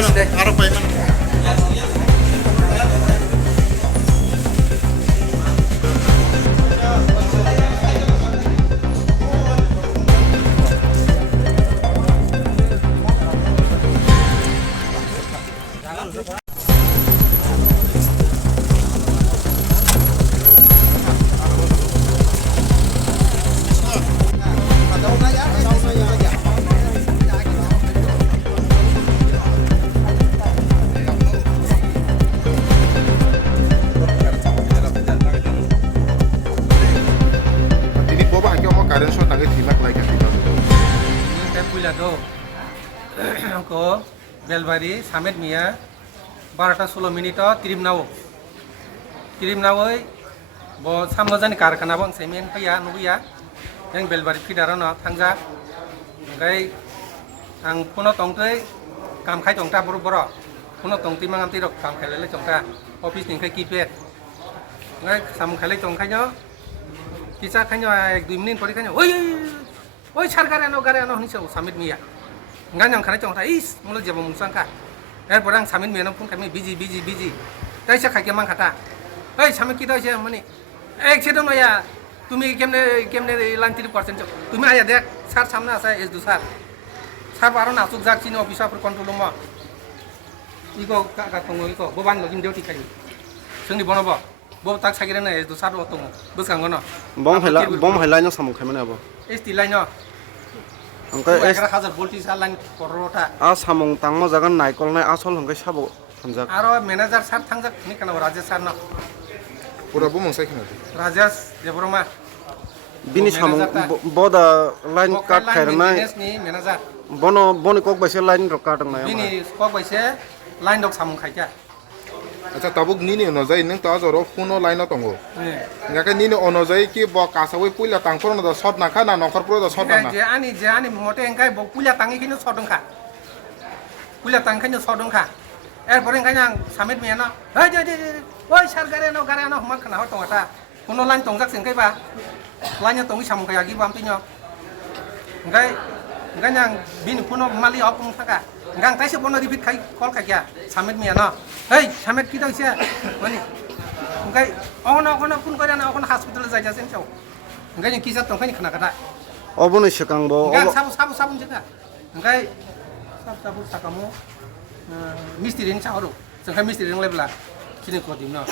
Arah payment. Karen shot nage thimak lai ka thimak ini puila do ko belbari samet mia 12-16 minit tirim nawo bo samlojani karkhana bang semen paya nuya yang belbari fidarano thangja ngai ang puno tongtei kam khai tongta boro puno tongti mangam tirok kam khailele tongta office ningkai kipet ngai sam khaile tongkai nyo Kisah kanya 1-2 menit pori kanya, oi char gare ano hnisau samit mia. Ngan yang khane chongta is mulo jabo musangka. Porang samit mia no pun kami busy. Tai sa khai mang khata. Oi samit kita se mani. Sedom ya তুমি কেমনে line 30% তুমি আয়া দেখ sir সামনে আছে S দু sir sir পারো না সুক যাচ্ছি না অফিসার কন্ট্রোল ম ইগো কাকা তঙ্গ ইগো ববান লগিন ডিউটি খাই जोंनि बनब bo tak sagire na es do sar otong buskango no bom helai no samu khaimane abo esti line no angkai 11000 voltage line korota a samung tangmo jagan naikol nai asol hangkai sabo thamjak aro manager sar thangjak ni kana rajesh sar no pura bo mong sai khina rajesh debroma bini samung boda line cut khairnai ni manager boni kok baise line ro katang nai bini kok baise line dok samung khaija আচ্ছা তাবুক নিনি অনুযায়ী নং তা জর phone line তঙ্গো গাকে নিনি অনুযায়ী কি ব কাসাবই পুইলা তাংফর না shot নাখা না নখর পুরো শট না যে আনি মতে এঙ্কাই ব পুইলা তাঙ্গি কিনো শট দংখা পুইলা তাংখাইনো শট দংখা এরপরে এঙ্কাই আং সামিট মিয়ানা হেই দে ওই সার গারে না হমা খানা হ তংটা কোন লাইন তংজাক সেঙ্কাই বা লাইন তংই সামুকাই আগি বাম তিনো এঙ্কাই আং বিনি ফোন মালি অফ থাকা gang taise bono repeat khai call kha kya samet mia no hey samet ki daise mani ngai ona pun kore na ona hospital jai jasen chau ngai ki sa tongkhai khana kada oboni sekang bo ngai sabu jaga ngai sabu sakamu mistri ni chawro jengkai mistri ng lebla kini ko dim no